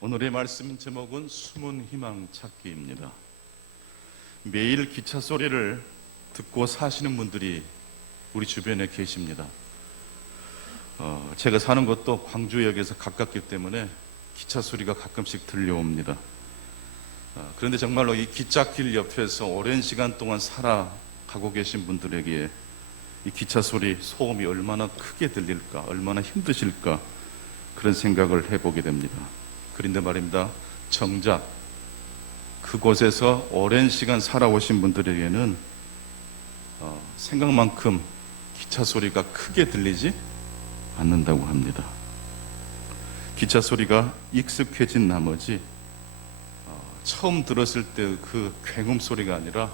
오늘의 말씀 제목은 숨은 희망 찾기입니다. 매일 기차 소리를 듣고 사시는 분들이 우리 주변에 계십니다. 제가 사는 곳도 광주역에서 가깝기 때문에 기차 소리가 가끔씩 들려옵니다. 그런데 정말로 이 기찻길 옆에서 오랜 시간 동안 살아가고 계신 분들에게 이 기차 소리, 소음이 얼마나 크게 들릴까, 얼마나 힘드실까, 그런 생각을 해보게 됩니다. 그런데 말입니다, 정작 그곳에서 오랜 시간 살아오신 분들에게는 생각만큼 기차 소리가 크게 들리지 않는다고 합니다. 기차 소리가 익숙해진 나머지 처음 들었을 때 그 굉음 소리가 아니라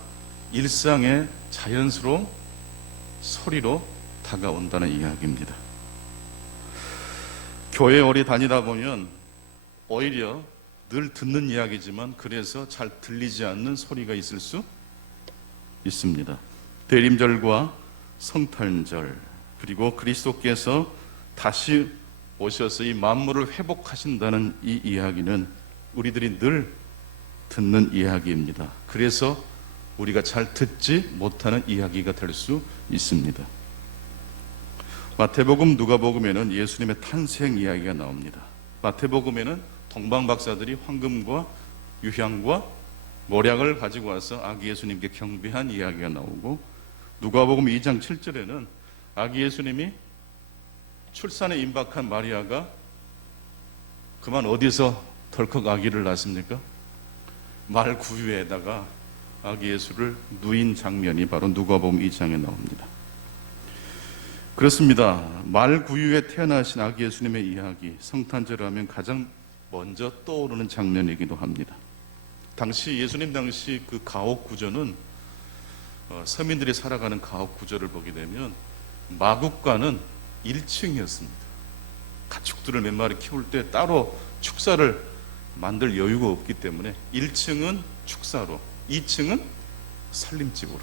일상의 자연스러운 소리로 다가온다는 이야기입니다. 교회 오래 다니다 보면 오히려 늘 듣는 이야기지만 그래서 잘 들리지 않는 소리가 있을 수 있습니다. 대림절과 성탄절, 그리고 그리스도께서 다시 오셔서 이 만물을 회복하신다는 이 이야기는 우리들이 늘 듣는 이야기입니다. 그래서 우리가 잘 듣지 못하는 이야기가 될 수 있습니다. 마태복음, 누가복음에는 예수님의 탄생 이야기가 나옵니다. 마태복음에는 동방박사들이 황금과 유향과 모략을 가지고 와서 아기 예수님께 경배한 이야기가 나오고, 누가복음 2장 7절에는 아기 예수님이 출산에 임박한 마리아가 그만 어디서 덜컥 아기를 낳습니까? 말 구유에다가 아기 예수를 누인 장면이 바로 누가복음 2장에 나옵니다. 그렇습니다. 말 구유에 태어나신 아기 예수님의 이야기, 성탄절을 하면 가장 먼저 떠오르는 장면이기도 합니다. 당시 예수님 당시 그 가옥 구조는 서민들이 살아가는 가옥 구조를 보게 되면 마국간은 1층이었습니다. 가축들을 몇 마리 키울 때 따로 축사를 만들 여유가 없기 때문에 1층은 축사로, 2층은 살림집으로.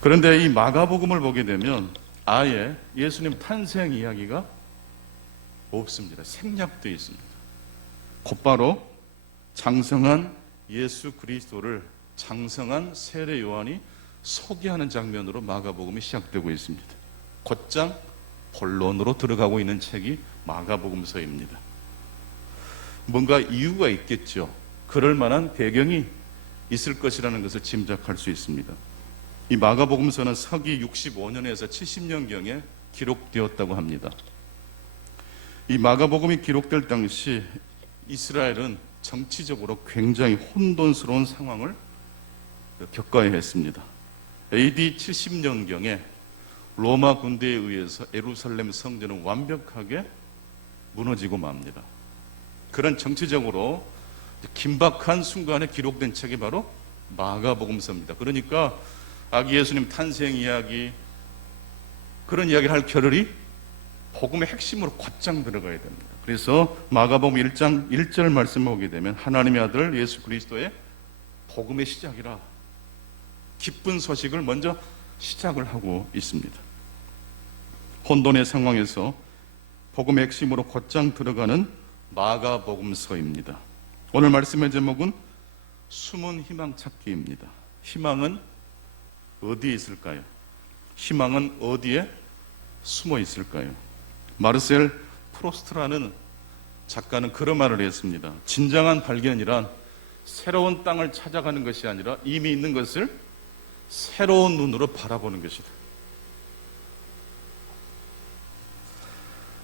그런데 이 마가복음을 보게 되면 아예 예수님 탄생 이야기가 없습니다. 생략되어 있습니다. 곧바로 장성한 예수 그리스도를 장성한 세례 요한이 소개하는 장면으로 마가복음이 시작되고 있습니다. 곧장 본론으로 들어가고 있는 책이 마가복음서입니다. 뭔가 이유가 있겠죠. 그럴 만한 배경이 있을 것이라는 것을 짐작할 수 있습니다. 이 마가복음서는 서기 65년에서 70년경에 기록되었다고 합니다. 이 마가복음이 기록될 당시 이스라엘은 정치적으로 굉장히 혼돈스러운 상황을 겪어야 했습니다. AD 70년경에 로마 군대에 의해서 예루살렘 성전은 완벽하게 무너지고 맙니다. 그런 정치적으로 긴박한 순간에 기록된 책이 바로 마가복음서입니다. 그러니까 아기 예수님 탄생 이야기, 그런 이야기를 할 겨를이 복음의 핵심으로 곧장 들어가야 됩니다. 그래서 마가복음 1장 1절 말씀 보게 되면 하나님의 아들 예수 그리스도의 복음의 시작이라 기쁜 소식을 먼저 시작을 하고 있습니다. 혼돈의 상황에서 복음의 핵심으로 곧장 들어가는 마가복음서입니다. 오늘 말씀의 제목은 숨은 희망 찾기입니다. 희망은 어디에 있을까요? 희망은 어디에 숨어 있을까요? 마르셀 프로스트라는 작가는 그런 말을 했습니다. 진정한 발견이란 새로운 땅을 찾아가는 것이 아니라 이미 있는 것을 새로운 눈으로 바라보는 것이다.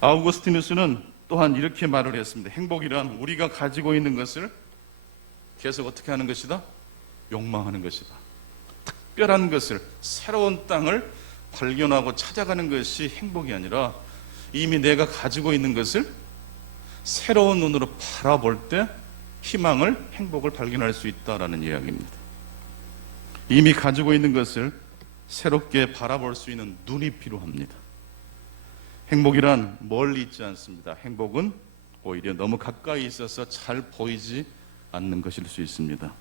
아우구스티누스는 또한 이렇게 말을 했습니다. 행복이란 우리가 가지고 있는 것을 계속 어떻게 하는 것이다? 욕망하는 것이다. 특별한 것을, 새로운 땅을 발견하고 찾아가는 것이 행복이 아니라 이미 내가 가지고 있는 것을 새로운 눈으로 바라볼 때 희망을, 행복을 발견할 수 있다라는 이야기입니다. 이미 가지고 있는 것을 새롭게 바라볼 수 있는 눈이 필요합니다. 행복이란 멀리 있지 않습니다. 행복은 오히려 너무 가까이 있어서 잘 보이지 않는 것일 수 있습니다.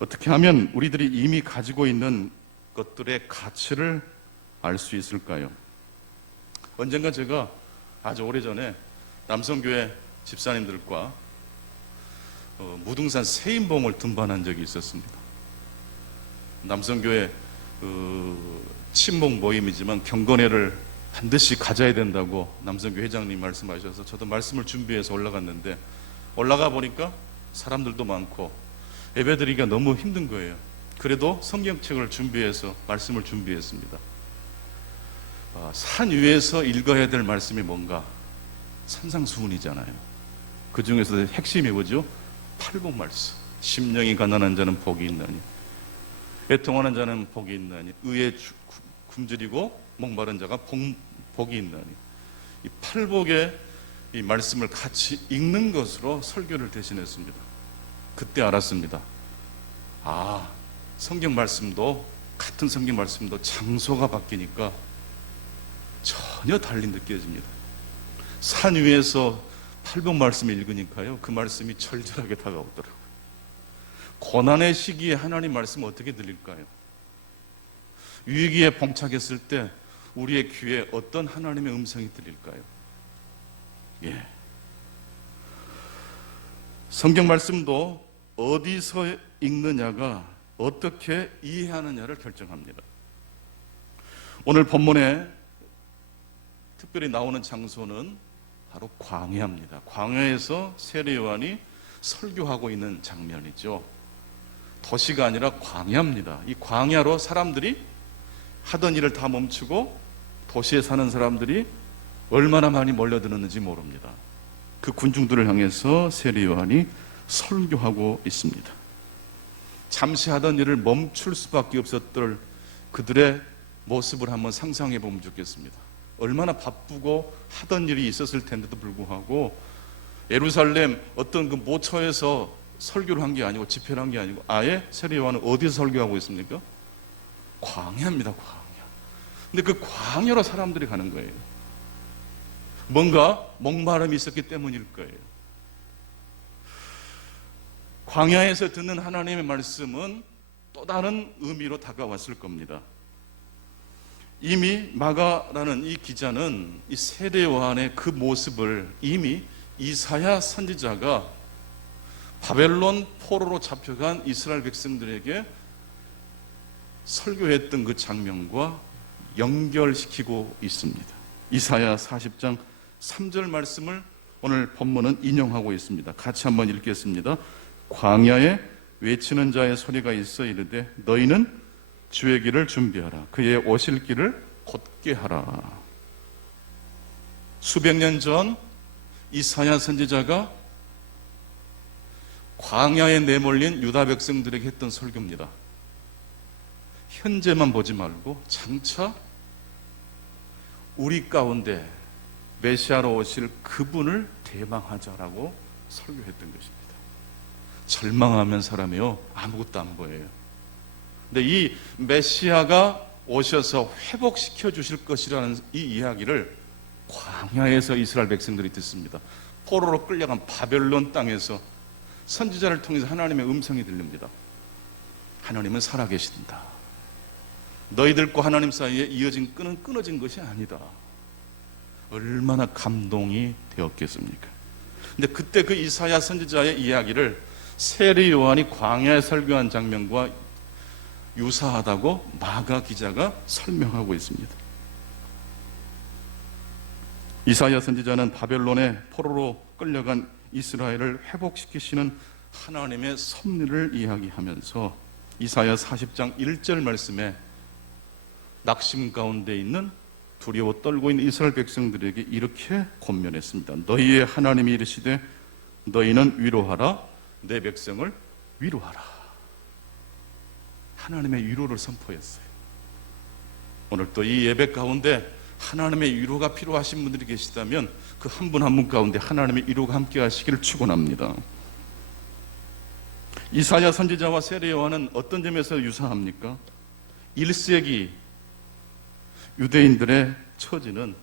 어떻게 하면 우리들이 이미 가지고 있는 것들의 가치를 알 수 있을까요? 언젠가 제가 아주 오래전에 남성교회 집사님들과 무등산 세인봉을 등반한 적이 있었습니다. 남성교회 친목 모임이지만 경건회를 반드시 가져야 된다고 남성교회 회장님 말씀하셔서 저도 말씀을 준비해서 올라갔는데, 올라가 보니까 사람들도 많고 예배드리기가 너무 힘든 거예요. 그래도 성경책을 준비해서 말씀을 준비했습니다. 산 위에서 읽어야 될 말씀이 뭔가? 산상수훈이잖아요. 그 중에서 핵심이 뭐죠? 팔복 말씀. 심령이 가난한 자는 복이 있나니, 애통하는 자는 복이 있나니, 의에 굶주리고 목마른 자가 복이 있나니. 이 팔복의 이 말씀을 같이 읽는 것으로 설교를 대신했습니다. 그때 알았습니다. 성경 말씀도, 같은 성경 말씀도 장소가 바뀌니까 전혀 달리 느껴집니다. 산 위에서 팔복 말씀을 읽으니까요, 그 말씀이 절절하게 다가오더라고요. 고난의 시기에 하나님 말씀 어떻게 들릴까요? 위기에 봉착했을 때 우리의 귀에 어떤 하나님의 음성이 들릴까요? 성경 말씀도 어디서 읽느냐가 어떻게 이해하느냐를 결정합니다. 오늘 본문에 특별히 나오는 장소는 바로 광야입니다. 광야에서 세례 요한이 설교하고 있는 장면이죠. 도시가 아니라 광야입니다. 이 광야로 사람들이 하던 일을 다 멈추고 도시에 사는 사람들이 얼마나 많이 몰려들었는지 모릅니다. 그 군중들을 향해서 세례 요한이 설교하고 있습니다. 잠시 하던 일을 멈출 수밖에 없었던 그들의 모습을 한번 상상해 보면 좋겠습니다. 얼마나 바쁘고 하던 일이 있었을 텐데도 불구하고 예루살렘 어떤 그 모처에서 설교를 한 게 아니고 집회를 한 게 아니고 아예 세례 요한은 어디서 설교하고 있습니까? 광야입니다. 광야. 근데 그 광야로 사람들이 가는 거예요. 뭔가 목마름이 있었기 때문일 거예요. 광야에서 듣는 하나님의 말씀은 또 다른 의미로 다가왔을 겁니다. 이미 마가라는 이 기자는 이 세례 요한의 그 모습을 이미 이사야 선지자가 바벨론 포로로 잡혀간 이스라엘 백성들에게 설교했던 그 장면과 연결시키고 있습니다. 이사야 40장 3절 말씀을 오늘 본문은 인용하고 있습니다. 같이 한번 읽겠습니다. 광야에 외치는 자의 소리가 있어 이르되 너희는 주의 길을 준비하라. 그의 오실 길을 곧게 하라. 수백 년 전 이사야 선지자가 광야에 내몰린 유다 백성들에게 했던 설교입니다. 현재만 보지 말고 장차 우리 가운데 메시아로 오실 그분을 대망하자라고 설교했던 것입니다. 절망하면 사람이요 아무것도 안 보여요. 근데 이 메시아가 오셔서 회복시켜 주실 것이라는 이 이야기를 광야에서 이스라엘 백성들이 듣습니다. 포로로 끌려간 바벨론 땅에서 선지자를 통해서 하나님의 음성이 들립니다. 하나님은 살아계신다. 너희들과 하나님 사이에 이어진 끈은 끊어진 것이 아니다. 얼마나 감동이 되었겠습니까? 근데 그때 그 이사야 선지자의 이야기를 세례 요한이 광야에 설교한 장면과 유사하다고 마가 기자가 설명하고 있습니다. 이사야 선지자는 바벨론의 포로로 끌려간 이스라엘을 회복시키시는 하나님의 섭리를 이야기하면서 이사야 40장 1절 말씀에 낙심 가운데 있는 두려워 떨고 있는 이스라엘 백성들에게 이렇게 권면했습니다. 너희의 하나님이 이르시되 너희는 위로하라. 내 백성을 위로하라. 하나님의 위로를 선포했어요. 오늘 또 이 예배 가운데 하나님의 위로가 필요하신 분들이 계시다면 그 한 분 한 분 가운데 하나님의 위로가 함께 하시기를 축원합니다. 이사야 선지자와 세례 요한은 어떤 점에서 유사합니까? 1세기 유대인들의 처지는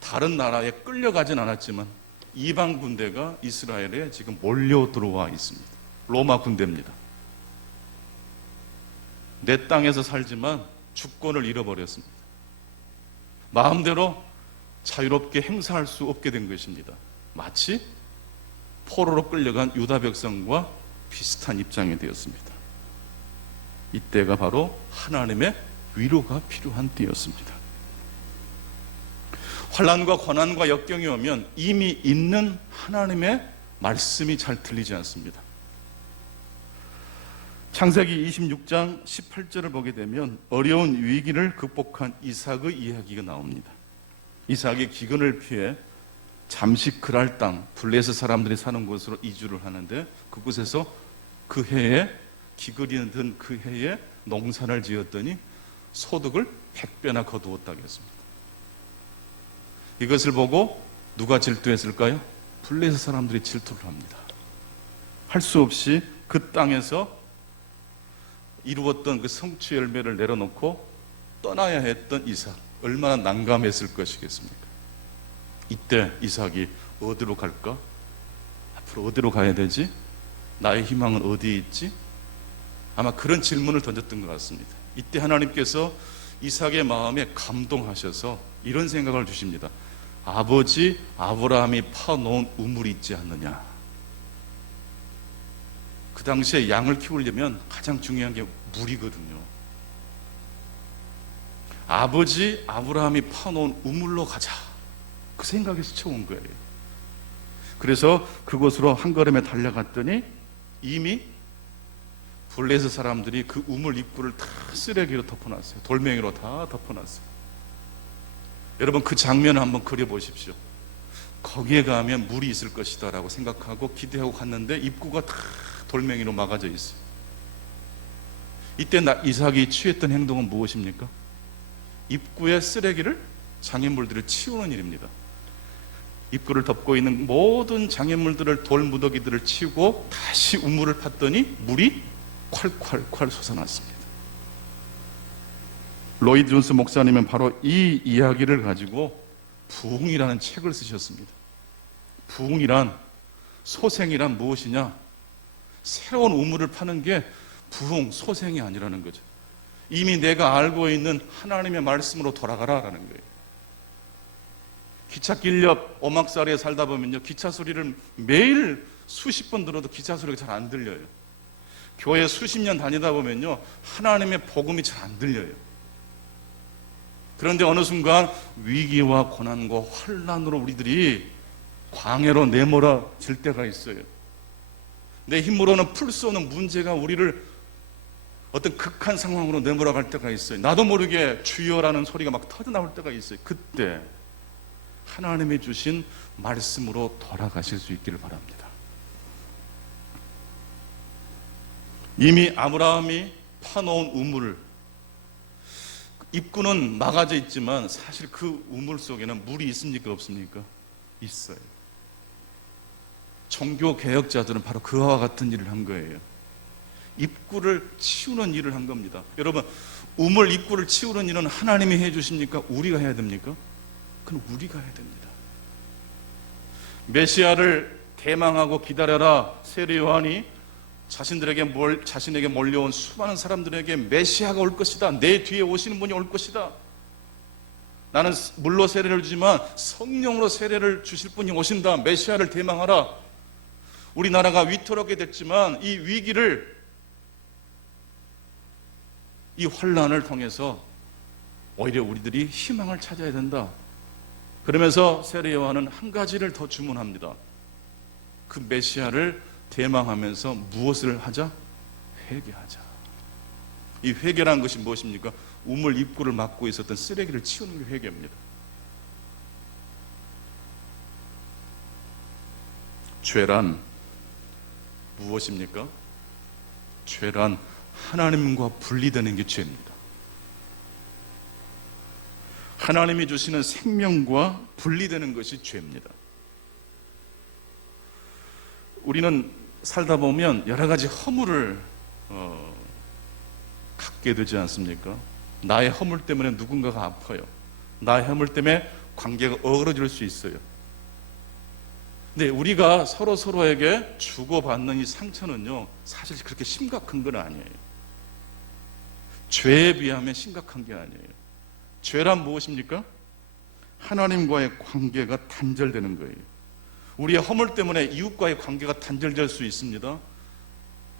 다른 나라에 끌려가진 않았지만 이방 군대가 이스라엘에 지금 몰려 들어와 있습니다. 로마 군대입니다. 내 땅에서 살지만 주권을 잃어버렸습니다. 마음대로 자유롭게 행사할 수 없게 된 것입니다. 마치 포로로 끌려간 유다 백성과 비슷한 입장이 되었습니다. 이때가 바로 하나님의 위로가 필요한 때였습니다. 환난과 고난과 역경이 오면 이미 있는 하나님의 말씀이 잘 들리지 않습니다. 창세기 26장 18절을 보게 되면 어려운 위기를 극복한 이삭의 이야기가 나옵니다. 이삭이 기근을 피해 잠시 그랄 땅 블레셋 사람들이 사는 곳으로 이주를 하는데, 그곳에서 그 해에 기근이 든 그 해에 농사를 지었더니 소득을 100배나 거두었다고 했습니다. 이것을 보고 누가 질투했을까요? 블레셋 사람들이 질투를 합니다. 할 수 없이 그 땅에서 이루었던 그 성취 열매를 내려놓고 떠나야 했던 이삭, 얼마나 난감했을 것이겠습니까? 이때 이삭이 어디로 갈까? 앞으로 어디로 가야 되지? 나의 희망은 어디에 있지? 아마 그런 질문을 던졌던 것 같습니다. 이때 하나님께서 이삭의 마음에 감동하셔서 이런 생각을 주십니다. 아버지 아브라함이 파놓은 우물이 있지 않느냐. 그 당시에 양을 키우려면 가장 중요한 게 물이거든요. 아버지 아브라함이 파놓은 우물로 가자. 그 생각에서 쳐온 거예요. 그래서 그곳으로 한 걸음에 달려갔더니 이미 블레셋 사람들이 그 우물 입구를 다 쓰레기로 덮어놨어요. 돌멩이로 다 덮어놨어요. 여러분, 그 장면을 한번 그려보십시오. 거기에 가면 물이 있을 것이다 라고 생각하고 기대하고 갔는데 입구가 다 돌멩이로 막아져 있어요. 이때 이삭이 취했던 행동은 무엇입니까? 입구의 쓰레기를, 장애물들을 치우는 일입니다. 입구를 덮고 있는 모든 장애물들을, 돌 무더기들을 치우고 다시 우물을 팠더니 물이 콸콸콸 솟아났습니다. 로이드 존스 목사님은 바로 이 이야기를 가지고 부흥이라는 책을 쓰셨습니다. 부흥이란, 소생이란 무엇이냐? 새로운 우물을 파는 게 부흥, 소생이 아니라는 거죠. 이미 내가 알고 있는 하나님의 말씀으로 돌아가라라는 거예요. 기찻길 옆 오막살이에 살다 보면요, 기차 소리를 매일 수십 번 들어도 기차 소리가 잘 안 들려요. 교회 수십 년 다니다 보면요, 하나님의 복음이 잘 안 들려요. 그런데 어느 순간 위기와 고난과 환난으로 우리들이 광야로 내몰아질 때가 있어요. 내 힘으로는 풀 수 없는 문제가 우리를 어떤 극한 상황으로 내몰아갈 때가 있어요. 나도 모르게 주여라는 소리가 막 터져나올 때가 있어요. 그때 하나님이 주신 말씀으로 돌아가실 수 있기를 바랍니다. 이미 아브라함이 파놓은 우물, 입구는 막아져 있지만 사실 그 우물 속에는 물이 있습니까? 없습니까? 있어요. 종교 개혁자들은 바로 그와 같은 일을 한 거예요. 입구를 치우는 일을 한 겁니다. 여러분, 우물 입구를 치우는 일은 하나님이 해 주십니까? 우리가 해야 됩니까? 그건 우리가 해야 됩니다. 메시아를 대망하고 기다려라. 세례 요한이 자신에게 몰려온 수많은 사람들에게 메시아가 올 것이다, 내 뒤에 오시는 분이 올 것이다, 나는 물로 세례를 주지만 성령으로 세례를 주실 분이 오신다, 메시아를 대망하라. 우리나라가 위태롭게 됐지만 이 위기를, 이 환난을 통해서 오히려 우리들이 희망을 찾아야 된다. 그러면서 세례 요한은 한 가지를 더 주문합니다. 그 메시아를 대망하면서 무엇을 하자? 회개하자. 이 회개라는 것이 무엇입니까? 우물 입구를 막고 있었던 쓰레기를 치우는 게 회개입니다. 죄란 무엇입니까? 죄란 하나님과 분리되는 게 죄입니다. 하나님이 주시는 생명과 분리되는 것이 죄입니다. 우리는 살다 보면 여러 가지 허물을 갖게 되지 않습니까? 나의 허물 때문에 누군가가 아파요. 나의 허물 때문에 관계가 어그러질 수 있어요. 근데 우리가 서로에게 주고받는 이 상처는요, 사실 그렇게 심각한 건 아니에요. 죄에 비하면 심각한 게 아니에요. 죄란 무엇입니까? 하나님과의 관계가 단절되는 거예요. 우리의 허물 때문에 이웃과의 관계가 단절될 수 있습니다.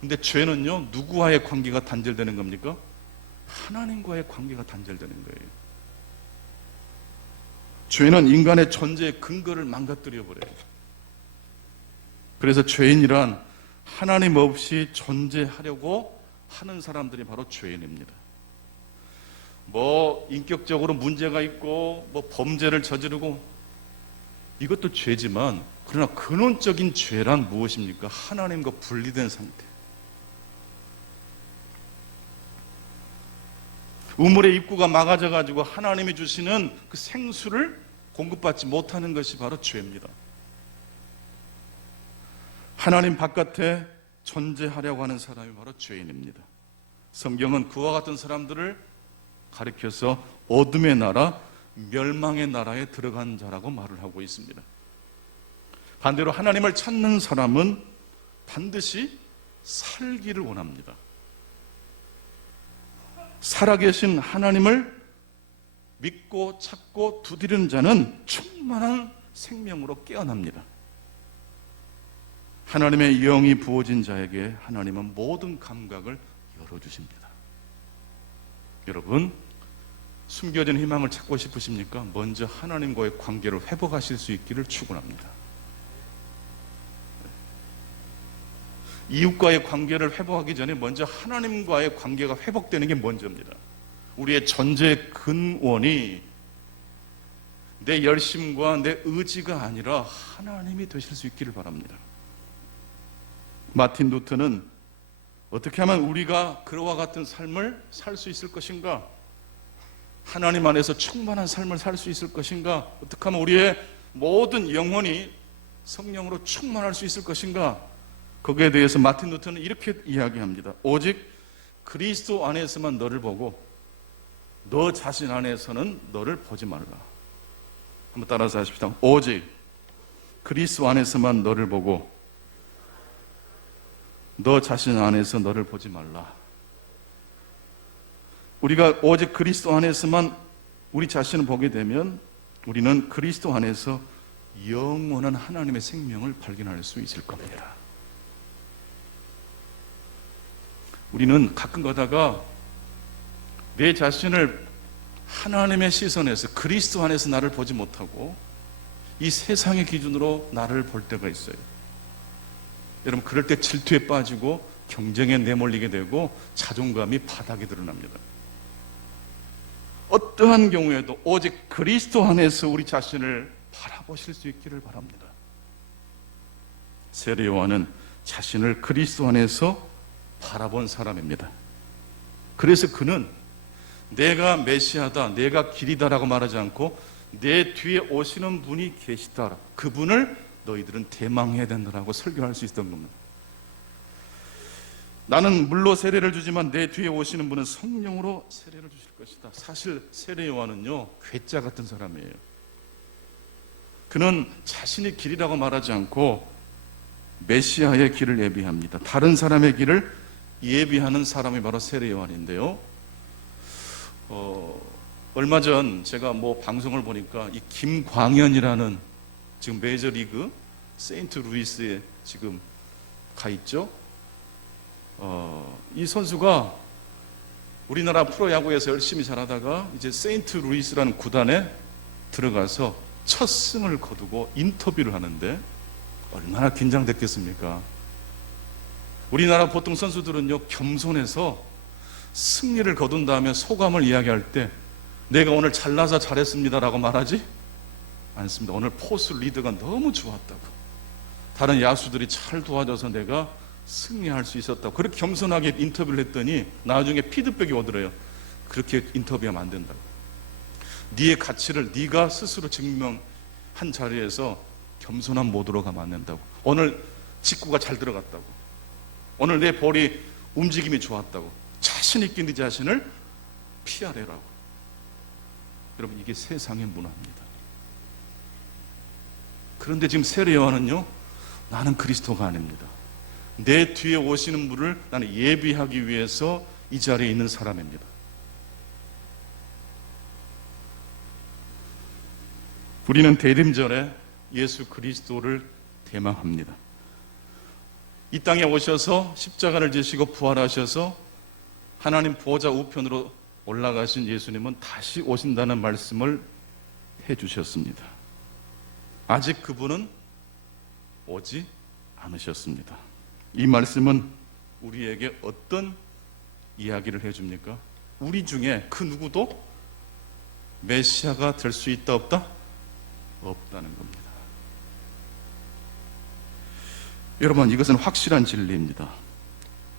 근데 죄는요, 누구와의 관계가 단절되는 겁니까? 하나님과의 관계가 단절되는 거예요. 죄는 인간의 존재의 근거를 망가뜨려 버려요. 그래서 죄인이란 하나님 없이 존재하려고 하는 사람들이 바로 죄인입니다. 뭐 인격적으로 문제가 있고 뭐 범죄를 저지르고 이것도 죄지만, 그러나 근원적인 죄란 무엇입니까? 하나님과 분리된 상태. 우물의 입구가 막아져 가지고 하나님이 주시는 그 생수를 공급받지 못하는 것이 바로 죄입니다. 하나님 바깥에 존재하려고 하는 사람이 바로 죄인입니다. 성경은 그와 같은 사람들을 가리켜서 어둠의 나라, 멸망의 나라에 들어간 자라고 말을 하고 있습니다. 반대로 하나님을 찾는 사람은 반드시 살기를 원합니다. 살아계신 하나님을 믿고 찾고 두드리는 자는 충만한 생명으로 깨어납니다. 하나님의 영이 부어진 자에게 하나님은 모든 감각을 열어주십니다. 여러분, 숨겨진 희망을 찾고 싶으십니까? 먼저 하나님과의 관계를 회복하실 수 있기를 축원합니다. 이웃과의 관계를 회복하기 전에 먼저 하나님과의 관계가 회복되는 게 먼저입니다. 우리의 존재의 근원이 내 열심과 내 의지가 아니라 하나님이 되실 수 있기를 바랍니다. 마틴 루터는 어떻게 하면 우리가 그와 같은 삶을 살 수 있을 것인가? 하나님 안에서 충만한 삶을 살 수 있을 것인가? 어떻게 하면 우리의 모든 영혼이 성령으로 충만할 수 있을 것인가? 거기에 대해서 마틴 루터는 이렇게 이야기합니다. 오직 그리스도 안에서만 너를 보고 너 자신 안에서는 너를 보지 말라. 한번 따라서 하십시다. 오직 그리스도 안에서만 너를 보고 너 자신 안에서 너를 보지 말라. 우리가 오직 그리스도 안에서만 우리 자신을 보게 되면 우리는 그리스도 안에서 영원한 하나님의 생명을 발견할 수 있을 겁니다. 우리는 가끔 가다가 내 자신을 하나님의 시선에서 그리스도 안에서 나를 보지 못하고 이 세상의 기준으로 나를 볼 때가 있어요. 여러분, 그럴 때 질투에 빠지고 경쟁에 내몰리게 되고 자존감이 바닥에 드러납니다. 어떠한 경우에도 오직 그리스도 안에서 우리 자신을 바라보실 수 있기를 바랍니다. 세례 요한은 자신을 그리스도 안에서 바라본 사람입니다. 그래서 그는 내가 메시아다, 내가 길이다라고 말하지 않고 내 뒤에 오시는 분이 계시다, 그분을 너희들은 대망해야 된다라고 설교할 수 있었던 겁니다. 나는 물로 세례를 주지만 내 뒤에 오시는 분은 성령으로 세례를 주실 것이다. 사실 세례 요한은요, 괴짜 같은 사람이에요. 그는 자신이 길이라고 말하지 않고 메시아의 길을 예비합니다. 다른 사람의 길을 예비하는 사람이 바로 세례 요한인데요. 얼마 전 제가 뭐 방송을 보니까 이 김광현이라는 지금 메이저리그 세인트 루이스에 지금 가 있죠. 이 선수가 우리나라 프로야구에서 열심히 잘하다가 이제 세인트 루이스라는 구단에 들어가서 첫 승을 거두고 인터뷰를 하는데 얼마나 긴장됐겠습니까? 우리나라 보통 선수들은요, 겸손해서 승리를 거둔 다음에 소감을 이야기할 때 내가 오늘 잘나서 잘했습니다라고 말하지 않습니다. 오늘 포수 리드가 너무 좋았다고, 다른 야수들이 잘 도와줘서 내가 승리할 수 있었다고, 그렇게 겸손하게 인터뷰를 했더니 나중에 피드백이 오더래요. 그렇게 인터뷰하면 안 된다고. 네의 가치를 네가 스스로 증명한 자리에서 겸손한 모드로 가면 안 된다고. 오늘 직구가 잘 들어갔다고, 오늘 내 볼이 움직임이 좋았다고, 자신 있게 네 자신을 피하래라고. 여러분, 이게 세상의 문화입니다. 그런데 지금 세례 요한은요, 나는 그리스도가 아닙니다. 내 뒤에 오시는 분을 나는 예비하기 위해서 이 자리에 있는 사람입니다. 우리는 대림절에 예수 그리스도를 대망합니다. 이 땅에 오셔서 십자가를 지시고 부활하셔서 하나님 보좌 우편으로 올라가신 예수님은 다시 오신다는 말씀을 해주셨습니다. 아직 그분은 오지 않으셨습니다. 이 말씀은 우리에게 어떤 이야기를 해줍니까? 우리 중에 그 누구도 메시아가 될 수 있다 없다? 없다는 겁니다. 여러분, 이것은 확실한 진리입니다.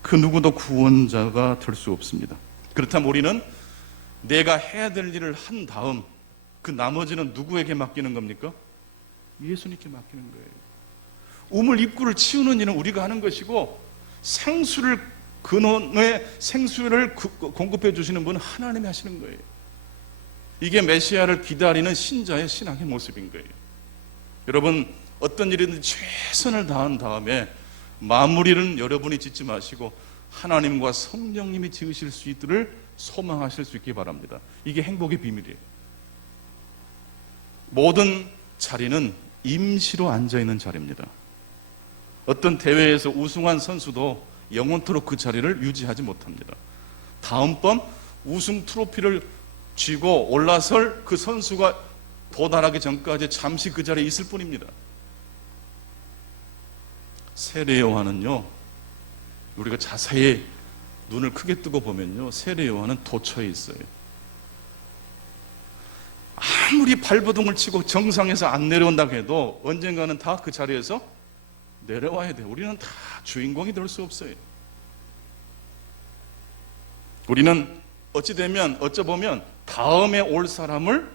그 누구도 구원자가 될 수 없습니다. 그렇다면 우리는 내가 해야 될 일을 한 다음 그 나머지는 누구에게 맡기는 겁니까? 예수님께 맡기는 거예요. 우물 입구를 치우는 일은 우리가 하는 것이고, 생수를 근원의 생수를 공급해 주시는 분은 하나님이 하시는 거예요. 이게 메시아를 기다리는 신자의 신앙의 모습인 거예요. 여러분, 어떤 일이든지 최선을 다한 다음에 마무리는 여러분이 짓지 마시고 하나님과 성령님이 지으실 수 있기를 소망하실 수 있기 바랍니다. 이게 행복의 비밀이에요. 모든 자리는 임시로 앉아있는 자리입니다. 어떤 대회에서 우승한 선수도 영원토록 그 자리를 유지하지 못합니다. 다음번 우승 트로피를 쥐고 올라설 그 선수가 도달하기 전까지 잠시 그 자리에 있을 뿐입니다. 세례 요한은요, 우리가 자세히 눈을 크게 뜨고 보면요, 세례 요한은 도처에 있어요. 아무리 발버둥을 치고 정상에서 안 내려온다고 해도 언젠가는 다 그 자리에서 내려와야 돼요. 우리는 다 주인공이 될 수 없어요. 우리는 어찌되면 어쩌보면 다음에 올 사람을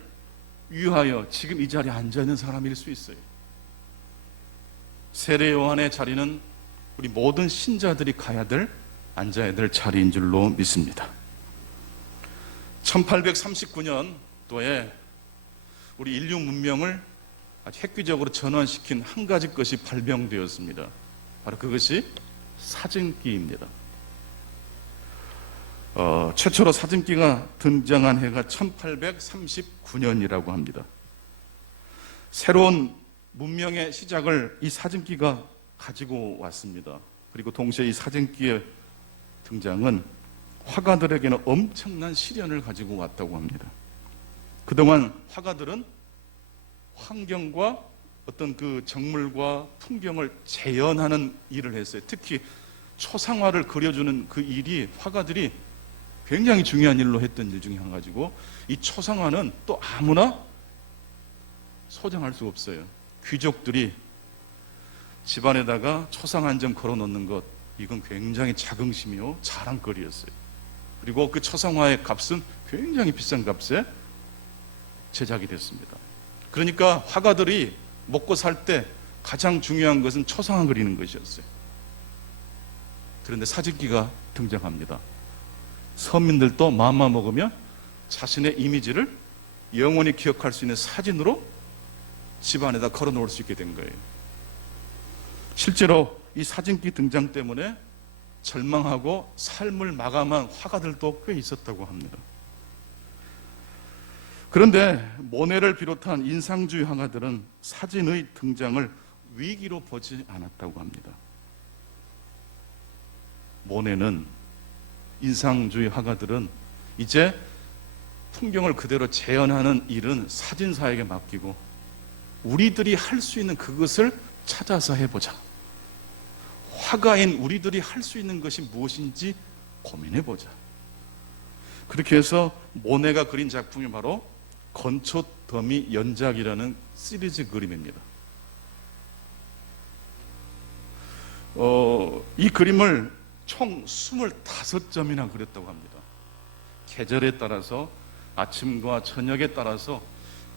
위하여 지금 이 자리에 앉아있는 사람일 수 있어요. 세례 요한의 자리는 우리 모든 신자들이 가야 될, 앉아야 될 자리인 줄로 믿습니다. 1839년도에 우리 인류 문명을 아주 획기적으로 전환시킨 한 가지 것이 발명되었습니다. 바로 그것이 사진기입니다. 최초로 사진기가 등장한 해가 1839년이라고 합니다. 새로운 문명의 시작을 이 사진기가 가지고 왔습니다. 그리고 동시에 이 사진기의 등장은 화가들에게는 엄청난 시련을 가지고 왔다고 합니다. 그동안 화가들은 환경과 어떤 그 정물과 풍경을 재현하는 일을 했어요. 특히 초상화를 그려주는 그 일이 화가들이 굉장히 중요한 일로 했던 일 중에 한 가지고, 이 초상화는 또 아무나 소장할 수 없어요. 귀족들이 집안에다가 초상 한 점 걸어 놓는 것, 이건 굉장히 자긍심이요 자랑거리였어요. 그리고 그 초상화의 값은 굉장히 비싼 값에 제작이 됐습니다. 그러니까 화가들이 먹고 살 때 가장 중요한 것은 초상화 그리는 것이었어요. 그런데 사진기가 등장합니다. 서민들도 마음만 먹으면 자신의 이미지를 영원히 기억할 수 있는 사진으로 집안에다 걸어 놓을 수 있게 된 거예요. 실제로 이 사진기 등장 때문에 절망하고 삶을 마감한 화가들도 꽤 있었다고 합니다. 그런데 모네를 비롯한 인상주의 화가들은 사진의 등장을 위기로 보지 않았다고 합니다. 모네는, 인상주의 화가들은 이제 풍경을 그대로 재현하는 일은 사진사에게 맡기고 우리들이 할 수 있는 그것을 찾아서 해보자. 화가인 우리들이 할 수 있는 것이 무엇인지 고민해보자. 그렇게 해서 모네가 그린 작품이 바로 건초 더미 연작이라는 시리즈 그림입니다. 이 그림을 총 25점이나 그렸다고 합니다. 계절에 따라서, 아침과 저녁에 따라서,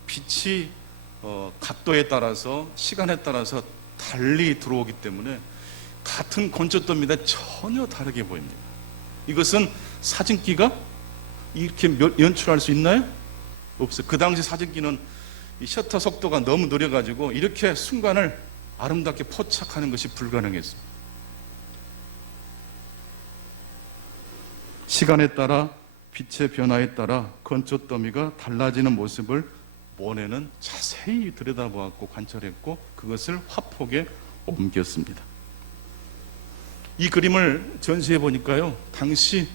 빛이 각도에 따라서, 시간에 따라서 달리 들어오기 때문에 같은 건초더미인데 전혀 다르게 보입니다. 이것은 사진기가 이렇게 연출할 수 있나요? 없어요. 그 당시 사진기는 이 셔터 속도가 너무 느려가지고 이렇게 순간을 아름답게 포착하는 것이 불가능했습니다. 시간에 따라, 빛의 변화에 따라 건초더미가 달라지는 모습을 모네는 자세히 들여다보았고 관찰했고 그것을 화폭에 옮겼습니다. 이 그림을 전시해 보니까요, 당시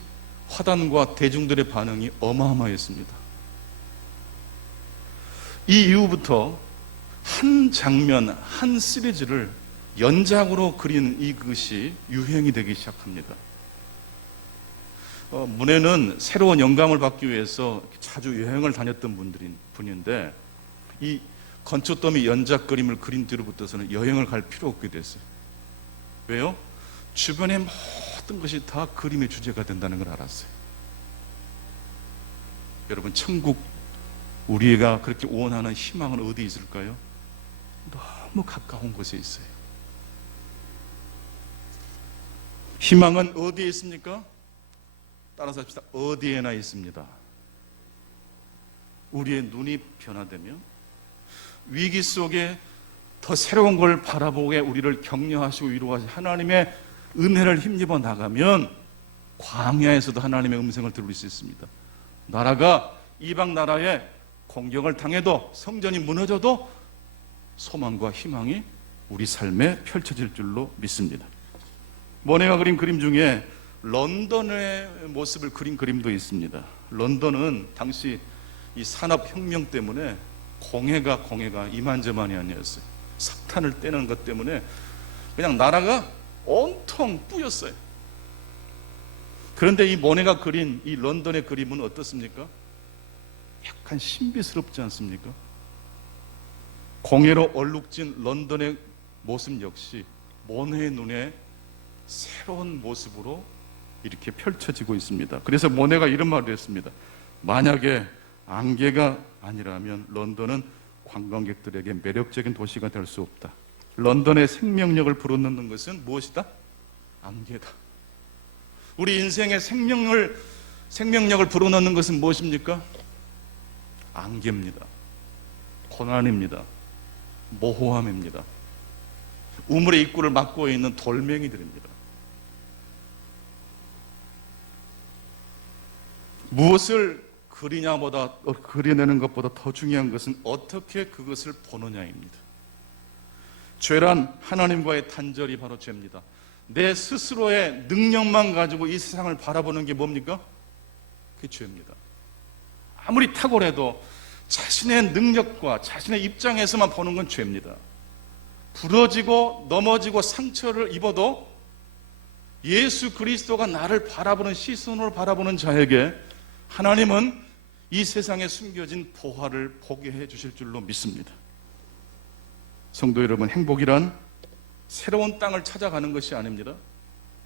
화단과 대중들의 반응이 어마어마했습니다. 이 이후부터 한 장면, 한 시리즈를 연작으로 그린 이것이 유행이 되기 시작합니다. 모네는 새로운 영감을 받기 위해서 자주 여행을 다녔던 분인데 이 건초더미 연작 그림을 그린 뒤로부터서는 여행을 갈 필요 없게 됐어요. 왜요? 주변의 모든 것이 다 그림의 주제가 된다는 걸 알았어요. 여러분, 천국, 우리가 그렇게 원하는 희망은 어디 있을까요? 너무 가까운 곳에 있어요. 희망은 어디에 있습니까? 따라서 합시다. 어디에나 있습니다. 우리의 눈이 변화되면 위기 속에 더 새로운 걸 바라보게 우리를 격려하시고 위로하시고 하나님의 은혜를 힘입어 나가면 광야에서도 하나님의 음성을 들을 수 있습니다. 나라가 이방 나라에 공격을 당해도 성전이 무너져도 소망과 희망이 우리 삶에 펼쳐질 줄로 믿습니다. 모네가 그린 그림 중에 런던의 모습을 그린 그림도 있습니다. 런던은 당시 이 산업혁명 때문에 공해가 이만저만이 아니었어요. 석탄을 떼는 것 때문에 그냥 나라가 온통 뿌였어요. 그런데 이 모네가 그린 이 런던의 그림은 어떻습니까? 약간 신비스럽지 않습니까? 공해로 얼룩진 런던의 모습 역시 모네의 눈에 새로운 모습으로 이렇게 펼쳐지고 있습니다. 그래서 모네가 이런 말을 했습니다. 만약에 안개가 아니라면 런던은 관광객들에게 매력적인 도시가 될 수 없다. 런던의 생명력을 불어넣는 것은 무엇이다? 안개다. 우리 인생의 생명력을 불어넣는 것은 무엇입니까? 안개입니다. 고난입니다. 모호함입니다. 우물의 입구를 막고 있는 돌멩이들입니다. 무엇을 그려내는 것보다 더 중요한 것은 어떻게 그것을 보느냐입니다. 죄란 하나님과의 단절이 바로 죄입니다. 내 스스로의 능력만 가지고 이 세상을 바라보는 게 뭡니까? 그게 죄입니다. 아무리 탁월해도 자신의 능력과 자신의 입장에서만 보는 건 죄입니다. 부러지고 넘어지고 상처를 입어도 예수 그리스도가 나를 바라보는 시선으로 바라보는 자에게 하나님은 이 세상에 숨겨진 보화를 보게 해 주실 줄로 믿습니다. 성도 여러분, 행복이란 새로운 땅을 찾아가는 것이 아닙니다.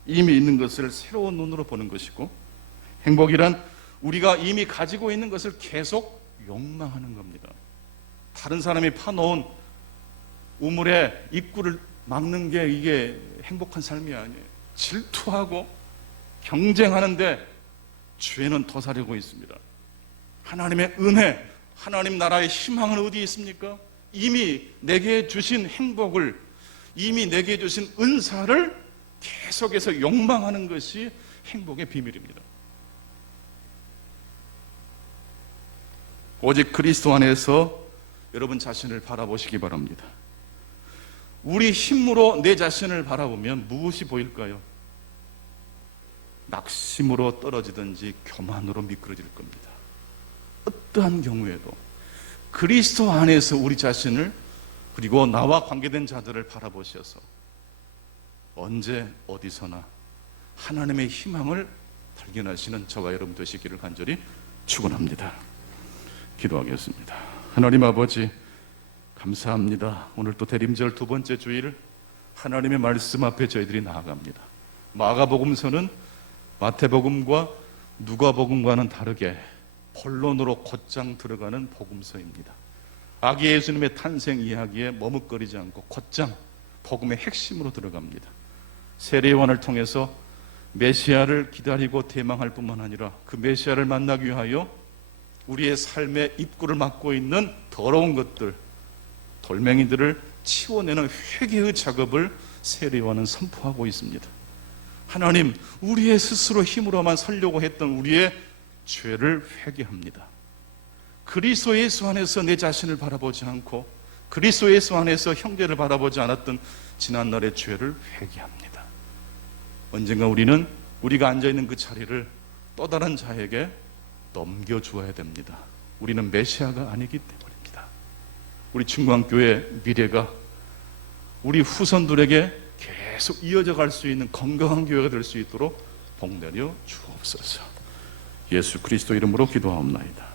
이미 있는 것을 새로운 눈으로 보는 것이고, 행복이란 우리가 이미 가지고 있는 것을 계속 욕망하는 겁니다. 다른 사람이 파놓은 우물의 입구를 막는 게 이게 행복한 삶이 아니에요. 질투하고 경쟁하는데 죄는 더 사려고 있습니다. 하나님의 은혜, 하나님 나라의 희망은 어디에 있습니까? 이미 내게 주신 행복을, 이미 내게 주신 은사를 계속해서 욕망하는 것이 행복의 비밀입니다. 오직 그리스도 안에서 여러분 자신을 바라보시기 바랍니다. 우리 힘으로 내 자신을 바라보면 무엇이 보일까요? 낙심으로 떨어지든지 교만으로 미끄러질 겁니다. 어떠한 경우에도 그리스도 안에서 우리 자신을, 그리고 나와 관계된 자들을 바라보셔서 언제 어디서나 하나님의 희망을 발견하시는 저와 여러분 되시기를 간절히 축원합니다. 기도하겠습니다. 하나님 아버지, 감사합니다. 오늘 또 대림절 두 번째 주일 하나님의 말씀 앞에 저희들이 나아갑니다. 마가복음서는 마태복음과 누가복음과는 다르게 본론으로 곧장 들어가는 복음서입니다. 아기 예수님의 탄생 이야기에 머뭇거리지 않고 곧장 복음의 핵심으로 들어갑니다. 세례요한을 통해서 메시아를 기다리고 대망할 뿐만 아니라 그 메시아를 만나기 위하여 우리의 삶의 입구를 막고 있는 더러운 것들, 돌멩이들을 치워내는 회개의 작업을 세례요한은 선포하고 있습니다. 하나님, 우리의 스스로 힘으로만 살려고 했던 우리의 죄를 회개합니다. 그리스도 예수 안에서 내 자신을 바라보지 않고 그리스도 예수 안에서 형제를 바라보지 않았던 지난날의 죄를 회개합니다. 언젠가 우리는 우리가 앉아있는 그 자리를 또 다른 자에게 넘겨주어야 됩니다. 우리는 메시아가 아니기 때문입니다. 우리 충광교회 미래가 우리 후손들에게 계속 이어져 갈 수 있는 건강한 교회가 될 수 있도록 복내려 주옵소서. 예수 그리스도 이름으로 기도하옵나이다.